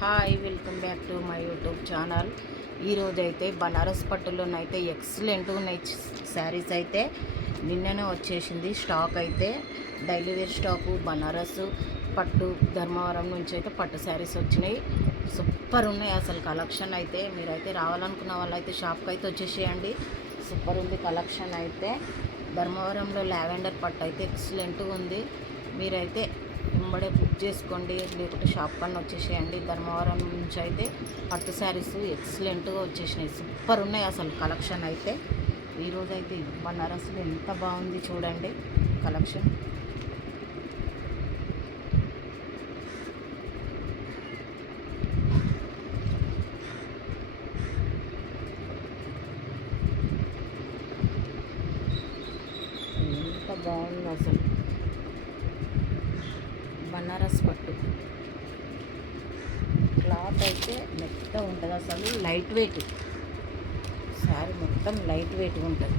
Hi, welcome back to my YouTube channel. ఈరోజైతే బనారస్ పట్టులోనైతే ఎక్సలెంట్ ఉన్నాయి శారీస్ అయితే నిన్ననే వచ్చేసింది స్టాక్ అయితే. డైలీ వేర్ స్టాకు బనారస్ పట్టు ధర్మవరం నుంచి అయితే పట్టు శారీస్ వచ్చినాయి. సూపర్ ఉన్నాయి అసలు కలెక్షన్ అయితే. మీరైతే రావాలనుకున్న వాళ్ళైతే షాప్కి అయితే వచ్చేసేయండి. సూపర్ ఉంది కలెక్షన్ అయితే. ధర్మవరంలో లావెండర్ పట్టు అయితే ఎక్సలెంట్గా ఉంది. మీరైతే వెంబడే బుక్ చేసుకోండి, లేకుంటే షాప్ కన్నా వచ్చేసేయండి. ధర్మవరం నుంచి అయితే పట్టు శారీస్ ఎక్సలెంట్గా వచ్చేసినాయి. సూపర్ ఉన్నాయి అసలు కలెక్షన్ అయితే. ఈరోజు అయితే బనారస్లో ఎంత బాగుంది చూడండి కలెక్షన్. ఎంత బాగుంది అసలు బనారస్ పట్టు. క్లాత్ అయితే మెత్త ఉంటుంది అసలు, లైట్ వెయిట్ శారీ మొత్తం లైట్ వెయిట్గా ఉంటుంది.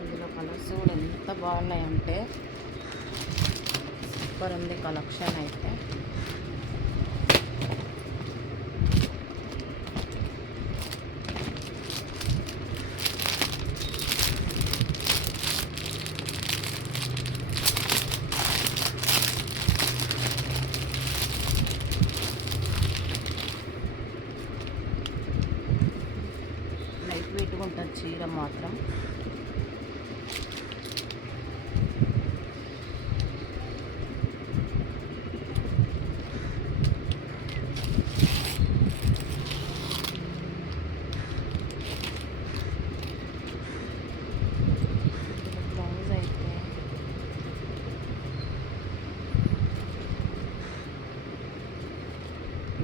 ఇందులో కలర్స్ కూడా ఎంత బాగున్నాయంటే సూపర్ ఉంది కలెక్షన్ అయితే. లైట్ వెయిట్గా ఉంటుంది చీర మాత్రం. బ్లౌజ్ అయితే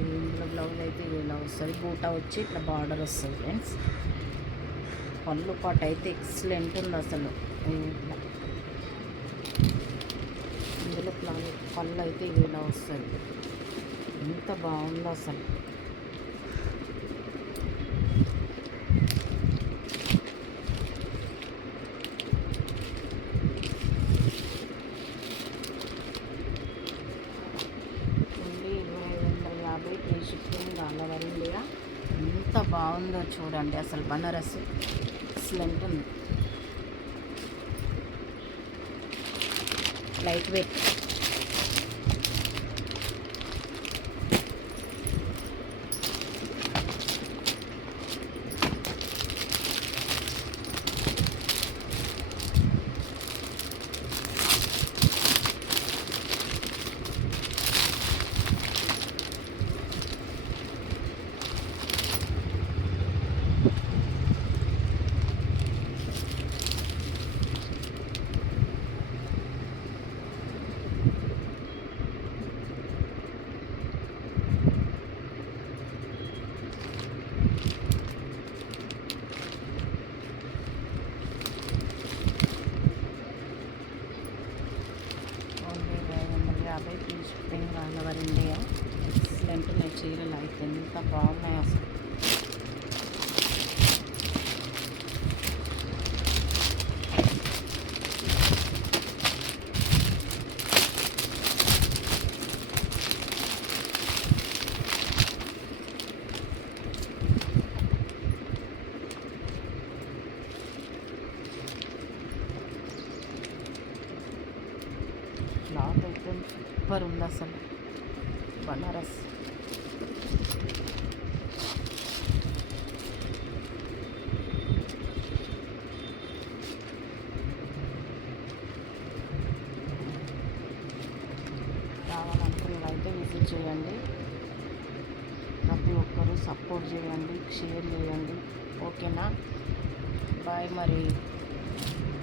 ఇందులో బ్లౌజ్ అయితే ఇలా వస్తుంది, బూటా వచ్చి ఇట్లా బార్డర్ వస్తుంది ఫ్రెండ్స్. పళ్ళు పాట అయితే ఎక్సలెంట్ ఉంది అసలు. ఇందులో పళ్ళు అయితే ఇలా వస్తుంది, ఎంత బాగుందో అసలు. ఓన్లీ 2550 free shipping all over India. ఎంత బాగుందో చూడండి అసలు బనారస్ ఎక్సలెంట్ ఉంది, light weight. Only 2550 free shipping all over India. Excellent ఉన్నాయి చీరలు అయితే, ఎంత బాగున్నాయి అసలు. క్లాత్ అయితే సూపర్ ఉంది అసలు బనారస్. కావాలనుకున్నవైతే విజిట్ చేయండి. ప్రతి ఒక్కరూ సపోర్ట్ చేయండి, షేర్ చేయండి. ఓకేనా? బాయ్ మరి.